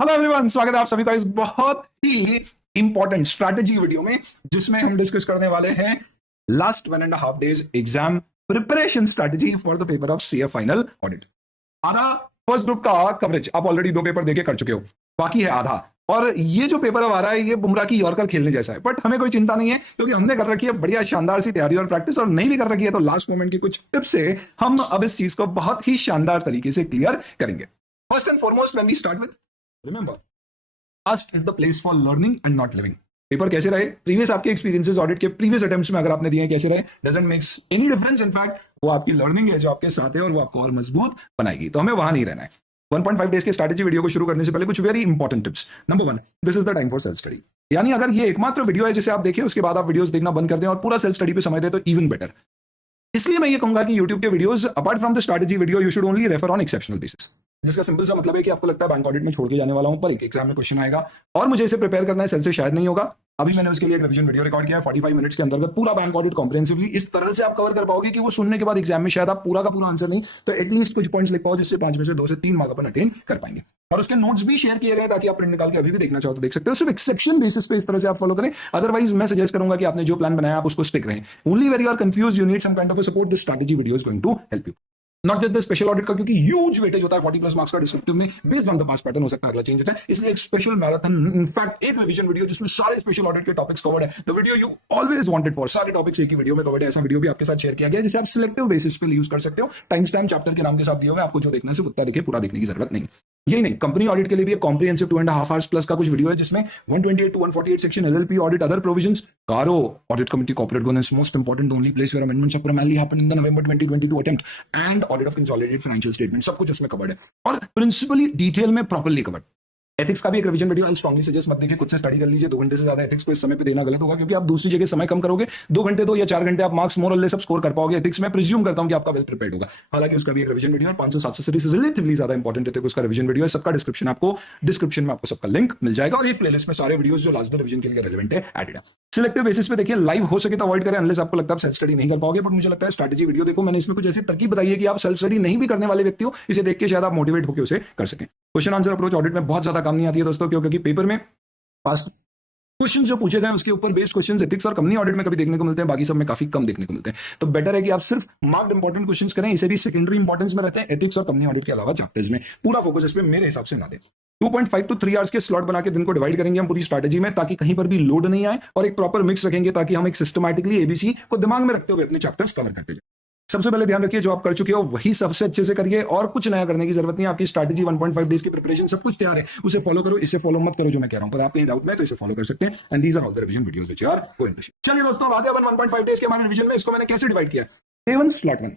Hello everyone, स्वागत है आप सभी का इस बहुत ही इंपॉर्टेंट स्ट्रैटेजी वीडियो में, जिसमें हम डिस्कस करने वाले हैं last 1.5 days exam preparation strategy for the paper of CA final audit. आधा फर्स्ट ग्रुप का कवरेज आप ऑलरेडी 2 पेपर देके कर चुके हो, बाकी है आधा। और ये जो पेपर अब आ रहा है ये बुमराह की यॉर्कर खेलने जैसा है, बट हमें कोई चिंता नहीं है क्योंकि हमने कर रखी है बढ़िया शानदार सी तैयारी और प्रैक्टिस। और नहीं भी कर रखी है तो लास्ट मोमेंट की कुछ टिप्स से हम अब इस चीज को बहुत ही शानदार तरीके से क्लियर करेंगे। First and foremost when we start with, remember, past is the place for learning and not living. Paper कैसे रहे, प्रीवियस आपके एक्सपीरियंसेस ऑडिट के प्रीवियस अटेम्प्ट्स में अगर आपने दिए कैसे रहे, doesn't makes any difference. In fact वो आपकी लर्निंग है जो आपके साथ है और वो आपको और मजबूत बनाएगी, तो हमें वहां नहीं रहना है। 1.5 डेज के स्ट्रैटेजी वीडियो को शुरू करने से पहले कुछ very important tips. Number 1, this is the time for self study. यानी अगर ये एकमात्र वीडियो है जिसे आप देखें उसके बाद आप वीडियोस देखना बंद कर दें और पूरा सेल्फ स्टडी पे समय दें तो इवन बेटर। इसलिए मैं ये कहूंगा कि YouTube के videos apart from the strategy video you should only refer on exceptional basis. जिसका सिंपल सा मतलब है कि आपको लगता है बैंक ऑडिट में छोड़ के जाने वाला हूं, पर एक एग्जाम में क्वेश्चन आएगा और मुझे इसे प्रिपेयर करना है, सेल से शायद नहीं होगा। अभी मैंने उसके लिए एक रिवीजन वीडियो रिकॉर्ड किया है 45 मिनट्स के अंतर्गत, पूरा बैंक ऑडिट कॉम्प्रिहेंसिवली इस तरह से आप कवर कर पाओगे कि वो सुनने के बाद एग्जाम में शायद आप पूरा का पूरा आंसर नहीं तो एटलीस्ट कुछ पॉइंट्स लिख पाओ, जिससे 5 में से 2 से 3 मार्क अपन अटेन कर पाएंगे। और उसके नोट्स भी शेयर किए गए ताकि आप प्रिंट निकाल के अभी भी देखना चाहो तो देख सकते हो। सिर्फ एक्सेप्शन बेसिस पे इस तरह से आप फॉलो करें, अदरवाइज मैं सजेस्ट करूंगा कि आपने जो प्लान बनाया आप उसको स्टिक रहें। Only where you are confuse you need some kind of support, this strategy video is going to help you. Not just the special audit का, क्योंकि ह्यूज वेटेज होता है 40+ मार्क्स का डिस्क्रिप्टिव में, based on the past pattern हो सकता है अगला चेंज होता है, इसलिए एक स्पेशल मैराथन, इनफैक्ट एक रिवीजन वीडियो जिसमें सारे स्पेशल ऑडिट के टॉपिक्स कवर्ड है। The video you always wanted for, सारे टॉपिक्स एक ही वीडियो में कवर्ड है। ऐसा वीडियो भी आपके साथ शेयर किया गया है जिसे आप सिलेक्टिव बेसिस पे यूज कर सकते हो। टाइम स्टैम्प चैप्टर के नाम के साथ दिए हुए, आपको जो देखना है सिर्फ उतना देखिए, पूरा देखने की जरूरत नहीं। यही नहीं, कंपनी ऑडिट के लिए भी एक कॉम्प्रिहेंसिव 2.5 आवर्स प्लस का कुछ वीडियो है जिसमें 128 to 148 section LLP audit other provisions, CARO audit committee corporate governance most important only place where amendments primarily happened in the November 2022 attempt and audit of consolidated financial statement, सब कुछ उसमें covered है और principally detail में properly covered. Ethics का भी एक revision video, I strongly suggest मत देखिए, खुद से स्टडी कर लीजिए। 2 घंटे से ज्यादा एथिक्स को इस समय पे देना गलत होगा, क्योंकि आप दूसरी जगह समय कम करोगे। 2 घंटे 2 या 4 घंटे आप मार्क्स मोर और लेस सब स्कोर कर पाओगे। एथिक्स में प्रिज्यूम करता हूं कि आपका वेल प्रिपेयर्ड होगा। हालांकि उसका भी एक रिवीजन वीडियो है 500-700 सीरीज रिलेटिवली ज्यादा इंपॉर्टेंट है, उसका रिवीजन वीडियो है। सबका डिस्क्रिप्शन में आपको सबका लिंक मिल जाएगा और एक प्लेलिस्ट में सारे वीडियोस जो लास्ट रिवीजन के लिए रेलेवेंट है एडेड है। सिलेक्टिव बेसिस पे देखिए, लाइव हो सके तो अवॉइड करें अनलेस आपको लगता है आप सेल्फ स्टडी नहीं कर पाओगे। बट मुझे लगता है स्ट्रैटेजी वीडियो देखो, मैंने इसमें कुछ ऐसी तरकीब बताई है कि आप सेल्फ स्टडी नहीं भी करने वाले व्यक्ति हो, इसे देख के शायद आप मोटिवेट होकर उसे कर सकें। क्वेश्चन आंसर अप्रोच ऑडिट में बहुत ज्यादा काम नहीं आती है दोस्तों, क्योंकि पेपर में पास्ट क्वेश्चन जो पूछे गए उसके ऊपर बेस्ड क्वेश्चंस एथिक्स और कंपनी ऑडिट में कभी देखने को मिलते हैं, बाकी सब में काफी कम देखने को मिलते हैं। तो बेटर है कि आप सिर्फ मार्क्ड इंपॉर्टेंट क्वेश्चंस करें, इसे भी सेकेंडरी इंपॉर्टेंस में रहते हैं एथिक्स और कंपनी ऑडिट के अलावा चैप्टर्स में। पूरा फोकस इस पे मेरे हिसाब से ना दें। 2.5 to 3 आवर्स के स्लॉट बना के दिन को डिवाइड करेंगे हम पूरी स्ट्रैटेजी में, ताकि कहीं पर भी लोड नहीं आए, और एक प्रॉपर मिक्स रखेंगे ताकि हम एक सिस्टमैटिकली एबीसी को दिमाग में रखते हुए अपने चैप्टर्स कवर करते जाएं। सबसे पहले ध्यान रखिए, जो आप कर चुके हो वही सबसे अच्छे से करिए और कुछ नया करने की जरूरत नहीं है। आपकी स्ट्रैटेजी 1.5 डेज की प्रिपरेशन सब कुछ तैयार है, उसे फॉलो करो। इसे फॉलो मत करो जो मैं कह रहा हूं, पर आप कहीं डाउट में तो इसे फॉलो कर सकते हैं। And these are all the revision videos which are going to share. चलिए दोस्तों, आते हैं 1.5 डेज के हमारे रिवीजन में। इसको मैंने कैसे डिवाइड किया? Day 1 slot 1,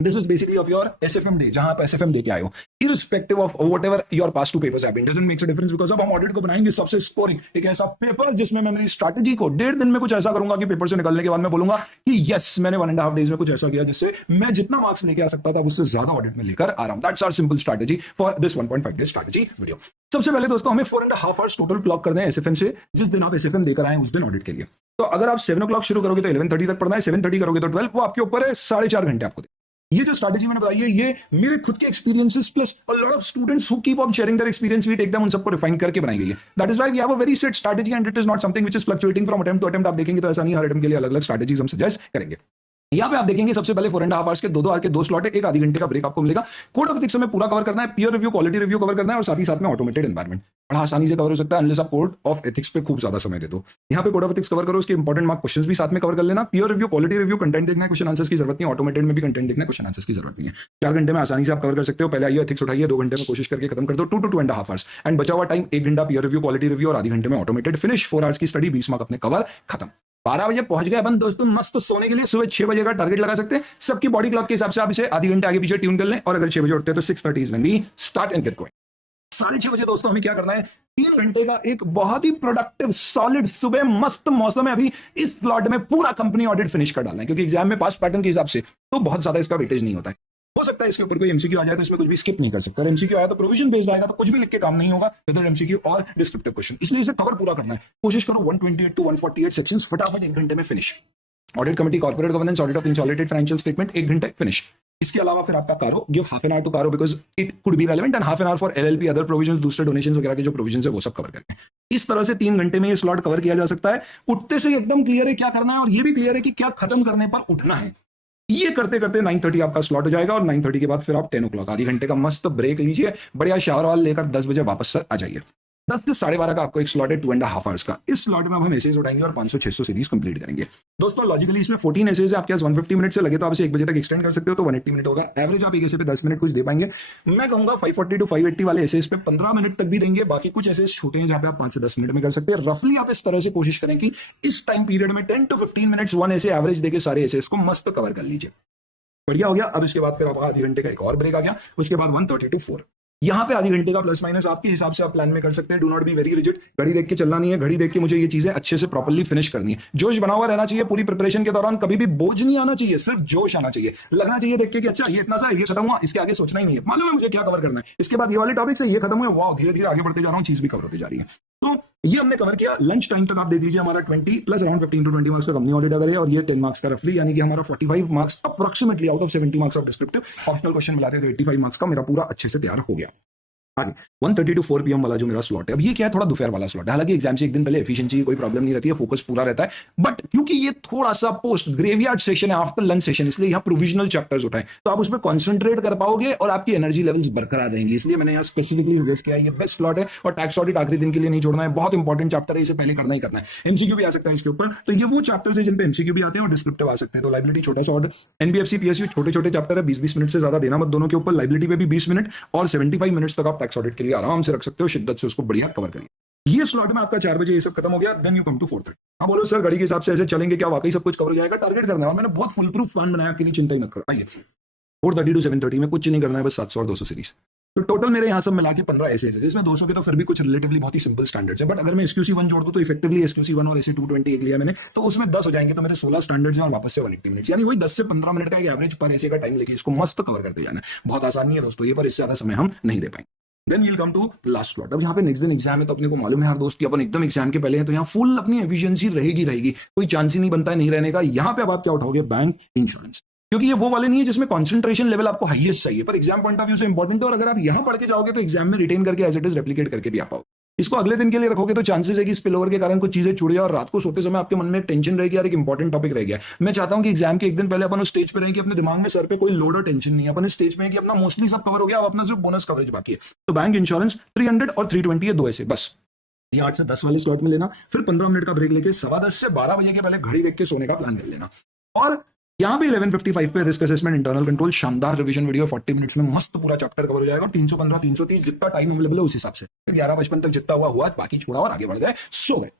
this is basically of your SFM day, जहां आप एसएफएम दे के आए हो, irrespective of whatever your past 2 papers have been, doesn't make a difference, because अब हम ऑडिट को बनाएंगे सबसे स्कोरिंग, एक ऐसा पेपर जिसमें मैं मेरी स्ट्रैटेजी को 1.5 दिन में कुछ ऐसा करूंगा कि पेपर से निकलने के बाद मैं बोलूंगा कि यस, मैंने 1.5 डेज में कुछ ऐसा किया जिससे मैं जितना मार्क्स लेके आ सकता था उससे ज्यादा ऑडिट में लेकर आ रहा हूं। That's our simple strategy for this 1.5 days strategy video. सबसे पहले दोस्तों, हमें 4.5 आवर्स टोटल क्लॉक करना है एसएफएम से। जिस दिन आप एसएफएम देकर आए उस दिन ऑडिट के लिए, तो अगर आप 7 o'clock शुरू करोगे तो 11:30 तक पढ़ना है, 7:30 करोगे तो 12, वो आपके ऊपर है। 4.5 घंटे आपको। ये जो स्ट्रैटेजी मैंने बताई है, ये मेरे खुद के experiences plus a lot of students who keep on sharing their experience, we take them, उन सबको रिफाइन करके बनाई गई है। That is why we have a very set strategy and it is not something which is fluctuating from attempt to attempt. आप देखेंगे तो ऐसा नहीं, हर अटेम्प्ट के लिए अलग अलग स्ट्रैटेजीज हम सजेस्ट करेंगे। यहाँ पे आप देखेंगे सबसे पहले 4.5 आवर्स के 2 आवर के 2 स्लॉट है, एक आधी घंटे का ब्रेक आपको मिलेगा। कोड ऑफ एथिक्स में पूरा कवर करना है, peer review, quality review cover करना है, और साथ ही साथ में ऑटोमेटेड एनवायरनमेंट बड़ा आसानी से कवर हो सकता है अनलेस आप कोड ऑफ एथिक्स पे खूब ज्यादा समय दे दो। यहाँ पे कोड ऑफ एथिक्स कवर करो, उसके इंपॉर्टेंट मार्क क्वेश्चंस भी साथ में कवर कर लेना। Peer review, quality review, content देखना है, क्वेश्चन आंसर्स की जरूरत नहीं, ऑटोमेटेड में भी कंटेंट देखना है, क्वेश्चन आंसर्स की जरूरत नहीं है। 4 घंटे में आसानी से आप कवर कर सकते हो। पहले आइए एथिक्स उठाइए, 2 घंटे में कोशिश करके खत्म कर दो। 2 to 2.5 आवर्स एंड बचा हुआ टाइम 1 घंटा पीयर रिव्यू, क्वालिटी रिव्यू और आधी घंटे में ऑटोमेटेड फिनिश। 4 आवर्स की स्टडी, 20 मार्क अपने कवर, खत्म। 12 बजे पहुंच गए अपन दोस्तों मस्त तो सोने के लिए। सुबह 6 बजे का टारगेट लगा सकते हैं। सबकी बॉडी क्लॉक के हिसाब से आप इसे आधी घंटे आगे पीछे ट्यून कर लें, और अगर 6 बजे उठते हैं तो 6:30 is when we start and get going. 6:30 बजे दोस्तों हमें क्या करना है? 3 घंटे का एक बहुत ही प्रोडक्टिव सॉलिड सुबह मस्त मौसम है अभी, इस स्लॉट में पूरा कंपनी ऑडिट फिनिश कर डालना है, क्योंकि एग्जाम में पास पैटर्न के हिसाब से तो बहुत ज्यादा इसका वेटेज नहीं होता है। हो सकता है इसके ऊपर कोई एमसीक्यू आ जाए तो इसमें कुछ भी स्किप नहीं कर सकता। एमसीक्यू आया तो प्रोविजन बेस्ड आएगा तो कुछ भी लिख के काम नहीं होगा, वेदर एमसीक्यू और डिस्क्रिप्टिव क्वेश्चन, इसलिए इसे कवर पूरा करना है। कोशिश करो 128 to 148 सेक्शंस फटाफट 1 घंटे में finish. Audit committee, corporate governance, audit of consolidated financial statement 1 घंटे फिनिश। इसके अलावा फिर आपका CARO, give half an hour to CARO because it could be relevant, and half an hour for LLP, other provisions, दूसरे donations वगैरह के जो provisions है वो सब कवर करके इस तरह से 3 घंटे में ये स्लॉट कवर किया जा सकता है। उठते से एकदम क्लियर है क्या करना है, और ये भी क्लियर है कि क्या खत्म करने पर उठना है। ये करते करते 9:30 आपका स्लॉट हो जाएगा, और 9:30 के बाद फिर आप 10 o'clock आधी घंटे का मस्त ब्रेक लीजिए, बढ़िया शावर वाल लेकर 10 बजे वापस आ जाइए। 10 से 12:30 का आपको एक स्लॉट है 2.5 आवर्स का। इस स्लॉट में अब हम एसेज उठाएंगे और 500-600 सीरीज कंप्लीट करेंगे। दोस्तों लॉजिकली इसमें 14 एसेज है, आपके पास 150 मिनट से लगे तो आप इसे 1 बजे तक एक्सटेंड कर सकते हो, तो 180 मिनट होगा। एवरेज आप एक एसे पे 10 मिनट कुछ दे पाएंगे। मैं कहूंगा 540 to 580 वाले एसेज पे 15 मिनट तक भी देंगे, बाकी कुछ एसेज छोटे हैं जहां पे आप 5 से 10 मिनट में कर सकते हैं। रफली आप इस तरह से कोशिश करें कि इस टाइम पीरियड में 10 to 15 मिनट्स वन ऐसे एवरेज देके सारे एसेज को मस्त कवर कर लीजिए। बढ़िया हो गया। अब इसके बाद फिर आपका आधे घंटे का एक और ब्रेक आ गया, उसके बाद 1:30 to 4। यहां पे आधी घंटे का प्लस माइनस आपके हिसाब से आप प्लान में कर सकते हैं। Do not be very rigid, घड़ी देख के चलना नहीं है, घड़ी देख के मुझे ये चीजें अच्छे से प्रॉपर्ली फिनिश करनी है। जोश बना हुआ रहना चाहिए पूरी प्रिपरेशन के दौरान, कभी भी बोझ नहीं आना चाहिए, सिर्फ जोश आना चाहिए। लगना चाहिए देख के कि अच्छा ये इतना सा, ये खत्म हुआ, इसके आगे सोचना ही नहीं है, मालूम है मुझे क्या कवर करना है, इसके बाद ये वाले टॉपिक से ये खत्म हुए, वाह धीरे धीरे आगे बढ़ते जा रहा हूँ, चीज भी कवर होती जा रही है। तो ये हमने कवर किया। लंच टाइम तक आप देख लीजिए हमारा 20 प्लस अराउंड 15 to 20 मार्क्स का कंपनी ऑडिट अगर है, और ये 10 मार्क्स का रफली, यानी कि हमारा 45 marks approximately out of 70 marks of descriptive. Optional question मिलाते तो 85 मार्क्स का मेरा पूरा अच्छे से तैयार हो गया। आगे 1:30 to 4 PM वाला जो मेरा स्लॉट है, अब ये क्या है, थोड़ा दोपहर वाला स्लॉट है। हालांकि एग्जाम से एक दिन पहले एफिशिएंसी की कोई प्रॉब्लम नहीं रहती है, फोकस पूरा रहता है, बट क्योंकि ये थोड़ा सा पोस्ट ग्रेवयार्ड सेशन है, आफ्टर लंच सेशन, इसलिए यहाँ प्रोविजनल चैप्टर्स उठाए तो आप उसमें कॉन्सेंट्रेट कर पाओगे और आपकी एनर्जी लेवल्स बरकरार रहेंगी। इसलिए मैंने यहाँ स्पेसिफिकली सजेस्ट किया ये बेस्ट स्लॉट है। और टैक्स ऑडिट आखिरी दिन के लिए नहीं छोड़ना है, बहुत इंपॉर्टेंट चैप्टर है, इसे पहले करना ही करना है। एमसीक्यू भी आ सकता है इसके ऊपर, तो ये वो चैप्टर्स है जिन पे एमसीक्यू भी आते हैं और डिस्क्रिप्टिव आ सकते हैं। तो लाइबिलिटी छोटा सा ऑर्डर, एनबीएफसी पीएसयू छोटे छोटे चैप्टर है, 20-20 मिनट से ज्यादा देना मत दोनों के ऊपर। लाइबिलिटी पे भी 20 मिनट और 75 मिनट्स तक आप टैक्स ऑडिट के लिए आराम से रख सकते हो, शिद्दत से उसको बढ़िया कवर करिए। ये स्लॉट में आपका 4 बजे ये सब खत्म हो गया, देन यू कम टू 4:30। हाँ बोलो सर घड़ी के हिसाब से ऐसे चलेंगे क्या, वाकई सब कुछ कवर हो जाएगा? टारगेट करना है, और मैंने बहुत फुल प्रूफ प्लान बनाया, आपके लिए चिंता ही मत करो। आइए 4:30 to 7:30 में कुछ नहीं करना है, बस 700 और 200 सीरीज। तो टोटल मेरे यहाँ सब मिला के 15 ऐसे हैं, जिसमें 200 के तो फिर भी कुछ रिलेटिवली बहुत ही सिंपल स्टैंडर्ड्स है, बट अगर मैं SQC1 जोड़ दूं तो इफेक्टिवली SQC1 और AC220 एक लिया मैंने, तो उसमें 10 हो जाएंगे, तो मेरे 16 स्टैंडर्ड्स हैं और वापस से 180 मिनट, यानी वही 10 से 15 मिनट का एक एवरेज पर ऐसे का टाइम लेके इसको मस्त कवर करते जाना है। बहुत आसानी है दोस्तों ये, पर इससे ज्यादा समय हम नहीं दे पाएंगे। Then we'll come to last slot. अब यहाँ पे नेक्स्ट दिन एग्जाम है, तो अपने को मालूम है हर दोस्त कि अपन एकदम एग्जाम के पहले हैं, तो यहाँ फुल अपनी एफिशिएंसी रहेगी, कोई चांस ही नहीं बनता है नहीं रहने का। यहाँ पे अब आप क्या उठाओगे, बैंक इंश्योरेंस, क्योंकि ये वो वाले नहीं है जिसमें कंसंट्रेशन लेवल आपको हाईएस्ट चाहिए, पर एग्जाम पॉइंट ऑफ व्यू से इंपॉर्टेंट है, और अगर आप यहाँ पढ़ के जाओगे तो एग्जाम में रिटेन करके एज इट इज रेप्लिकेट करके भी आ पाओगे। इसको अगले दिन के लिए रखोगे तो चांसेस है कि स्पिल ओवर के कारण कुछ चीजें छूट जाए, और रात को सोते समय आपके मन में एक टेंशन रहेगी, यार एक इंपॉर्टेंट टॉपिक रह गया। मैं चाहता हूं कि एग्जाम के एक दिन पहले अपन उस स्टेज पे रहें कि अपने दिमाग में सर पे कोई लोड और टेंशन नहीं है, अपन इस स्टेज पे है कि अपना मोस्टली सब कवर हो गया, अब अपना सिर्फ बोनस कवरेज बाकी है। तो बैंक इंश्योरेंस 300 और 320 ये दो ऐसे बस, ये 8 से 10 वाले स्लॉट में लेना, फिर 15 मिनट का ब्रेक लेके 10:15 से 12 बजे के पहले घड़ी देख के सोने का प्लान कर लेना। और यहाँ पे 11:55 पे रिस्क असेसमेंट इंटरनल कंट्रोल, शानदार रिवीजन वीडियो, 40 मिनट्स में मस्त पूरा चैप्टर कवर हो जाएगा। 315 330 जितना टाइम अवेलेबल है उस हिसाब से, 11:55 तक जितना हुआ बाकी छोड़ा और आगे बढ़ गए, सो गए।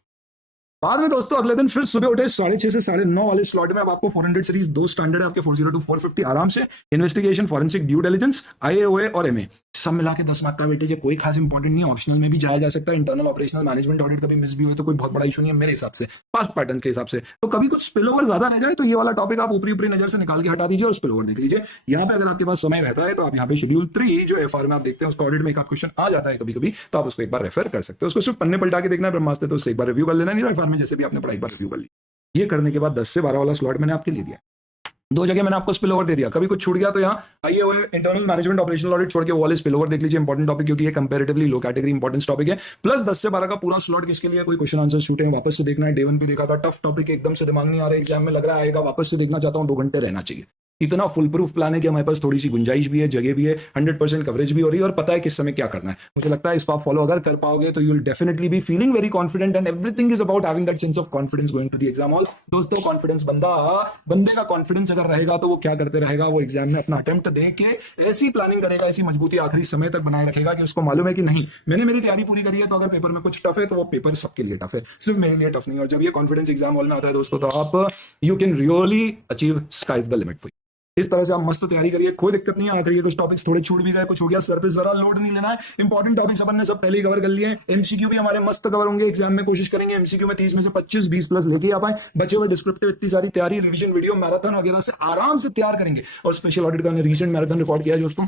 बाद में दोस्तों अगले दिन फिर सुबह उठे 6:30 से 9:30 वाले स्लॉट में अब आपको 400 सीरीज 2 स्टैंडर्ड है आपके 40 to 450 आराम से, investigation, forensic, due diligence, IAOA और MA सब मिला के 10 मार्क का वेटेज है, कोई खास इंपॉर्टेंट नहीं है, ऑप्शनल में भी जाया जा सकता है। इंटरनल ऑपरेशनल मैनेजमेंट ऑडिट कभी मिस भी हुए तो कोई बहुत बड़ा इशू नहीं है मेरे हिसाब से, पास्ट पैटर्न के हिसाब से। तो कभी कुछ स्पिल ओवर ज्यादा रह जाए तो ये वाला टॉपिक आप ऊपरी नजर से निकाल के हटा दीजिए और स्पिल ओवर देख लीजिए। यहाँ पे अगर आपके पास समय रहता है तो आप यहाँ पे शेड्यूल 3 जो FR में आप देखते हैं उसका ऑडिट में एक क्वेश्चन आ जाता है कभी कभी, तो आप उसको एक बार रेफर कर सकते हो। उसको सिर्फ पन्ने पलटा के देखना है ब्रह्मास्त्र, तो उससे एक बार रिव्यू कर लेना, नहीं FR में जैसे भी आपने पढ़ाई रिव्यू कर ली। ये करने के बाद 10 से 12 वाला स्लॉट मैंने आपके लिए दिया, 2 जगह मैंने आपको स्पिल ओवर दे दिया, कभी कुछ छूट गया तो यहाँ IAOA internal management operational audit छोड़ के वो वाले स्पिल ओवर देख लीजिए, इंपॉर्टेंट टॉपिक, क्योंकि ये कंपैरेटिवली लो कैटेगरी इंपॉर्टेंस टॉपिक है। प्लस 10 से 12 का पूरा स्लॉट किसके लिए, कोई क्वेश्चन आंसर छूटे हैं वापस से देखना है, डे 1 पे देखा था, टफ टॉपिक एकदम से दिमाग नहीं आ रहा है, एग्जाम में लग रहा आएगा, वापस से देखना चाहता हूँ, 2 घंटे रहना चाहिए। इतना फुल प्रूफ प्लान है कि हमारे पास थोड़ी सी गुंजाइश भी है, जगह भी है, 100% कवरेज भी हो रही है, और पता है किस समय क्या करना है। मुझे लगता है इसको आप फॉलो अगर कर पाओगे तो you will definitely be feeling very confident, and everything is about having that sense of confidence going to the exam hall. दोस्तों कॉन्फिडेंस बंदे का कॉन्फिडेंस अगर रहेगा तो वो क्या करते रहेगा, वो एग्जाम में अपना अटेम्प्ट दे के ऐसी प्लानिंग करेगा, ऐसी मजबूती आखिरी समय तक बनाए रखेगा कि उसको मालूम है कि नहीं मैंने मेरी तैयारी पूरी करी है, तो अगर पेपर में कुछ टफ है तो वो पेपर सबके लिए टफ है, सिर्फ मेरे लिए टफ नहीं। और जब ये कॉन्फिडेंस एग्जाम हॉल में आता है दोस्तों, तो आप you can really achieve sky is the limit for you. इस तरह से आप मस्त तैयारी करिए, कोई दिक्कत नहीं है। आखिर ये कुछ टॉपिक्स थोड़े छूट भी गए, कुछ हो गया, सर पे जरा लोड नहीं लेना है। इंपॉर्टेंट टॉपिक्स अपन ने सब पहले ही कवर कर लिए हैं। एमसीक्यू भी हमारे मस्त कवर होंगे एग्जाम में, कोशिश करेंगे एमसीक्यू में 30 में से 25-20 प्लस लेके आ पाए। बचे हुए डिस्क्रिप्टिव इतनी सारी तैयारी, रिवीजन वीडियो, मैराथन वगैरह से आराम से तैयार करेंगे। और स्पेशल ऑडिट का रीसेंट मैराथन रिकॉर्ड किया है दोस्तों,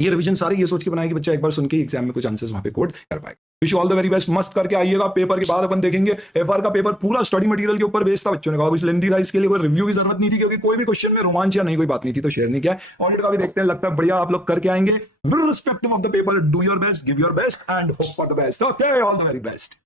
ये रिवीजन सारी ये सोच के बनाए कि बच्चा एक बार सुन के एग्जाम में कुछ आंसर्स वहां पे कोड कर पाए। Wish all the very best, मस्त करके आइएगा। पेपर के बाद अपन देखेंगे एफआर का पेपर पूरा स्टडी मटेरियल के ऊपर बेस्ड था, बच्चों ने कहा कुछ लेंथी था, इसके लिए कोई रिव्यू की जरूरत नहीं थी क्योंकि कोई भी क्वेश्चन में रोमांच या नहीं कोई बात नहीं थी, तो शेयर नहीं किया। ऑडिट का भी देखते हैं, लगता है बढ़िया आप लोग करके आएंगे। Respective of the paper, do your best, give your best and hope for the best. Okay, all the very best.